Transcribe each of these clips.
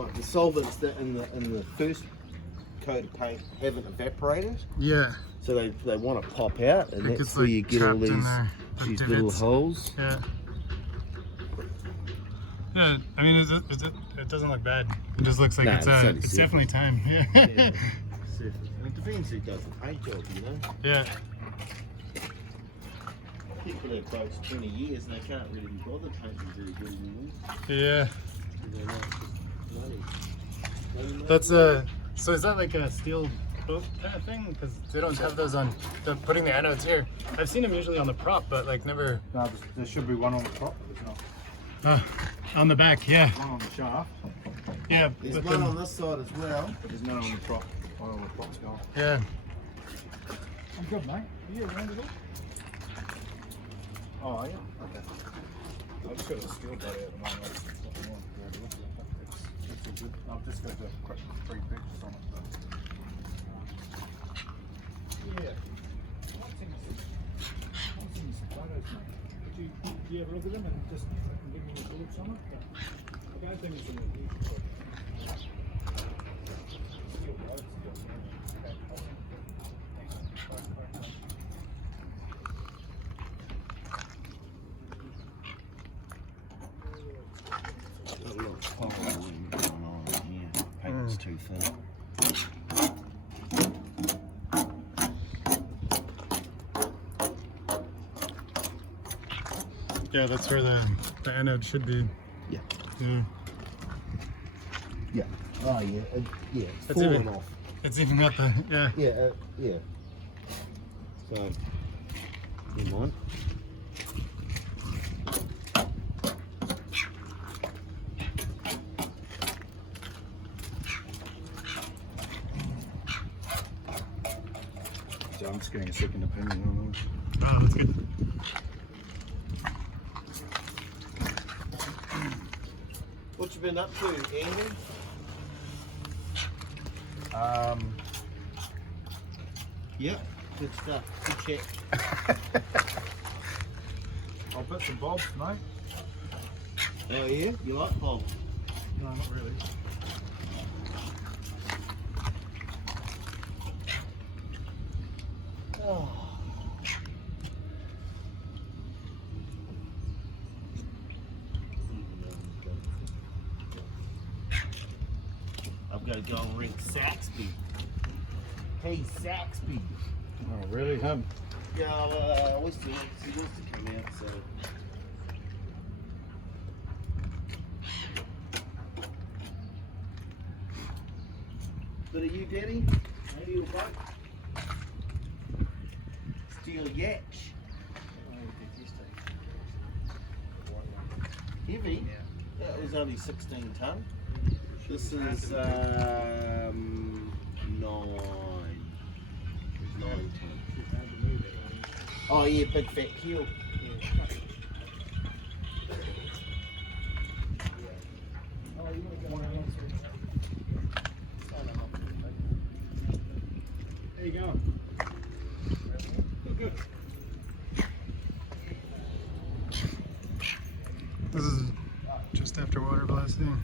like the solvents that in the first coat of paint haven't evaporated. Yeah. So they want to pop out, and It that's gets, where like, you get all trapped in these there, the little divots. holes. Yeah. Yeah, I mean, it doesn't look bad. It just looks like Nah, it's surface. definitely time. Yeah. Yeah. Surface. And it depends who does the paint job, you know. Yeah. People have boats 20 years and they can't really be bothered painting very good anymore. Yeah. They're not money. That's so is that like a steel boat kind of thing? Because they don't have those on putting the anodes here. I've seen them usually on the prop, but like never. No, there should be one on the top, but there's not. On the back, yeah. One on the shaft, Yeah. There's but one then- on this side as well. but there's none on the prop. One on the prop's gone. Yeah. I'm good, mate. Are you around at all? Oh, yeah. Okay. I've just got a steel buddy at the moment. It's all good. I've just got the quick 3 pictures on it. Yeah. I've seen some photos, mate. Do you ever look at them and just give me your thoughts on it? I don't think it's in the future. Steel boats, Got a lot of following going on here. Paint's too thin. Yeah, that's where the anode should be. Yeah. Yeah. Yeah. Oh yeah. Yeah. It's That's falling even- off. It's even got the yeah. Yeah. Yeah. So, never mind. So I'm just getting a second opinion on Oh, that's good. What you been up to, Andy? it. Yeah. Good stuff. Good chat. I'll put some bobs, mate. Oh yeah. You like Bob? No, not really. Oh. I've got to go and ring Saxby. Hey, Saxby. Oh, really? Him? Yeah, what's he wants to come out, so. But are you, Daddy? Maybe you'll vote? Steel Yatch. Heavy? That was only 16 ton. This is 9 ton. Oh yeah, big fat keel. There you go. Good. This is just after water blasting.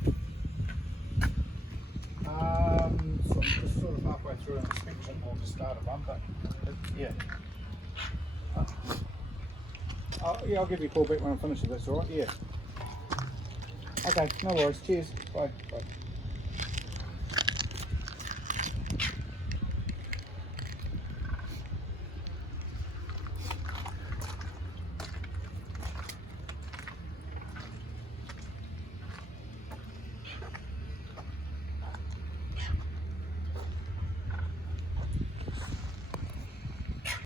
So I'm just sort of halfway through an inspection. I'll just start a bumper. Yeah. Yeah, I'll give you a call back when I'm finished if that's alright. Yeah. Okay, no worries. Cheers. Bye. Bye.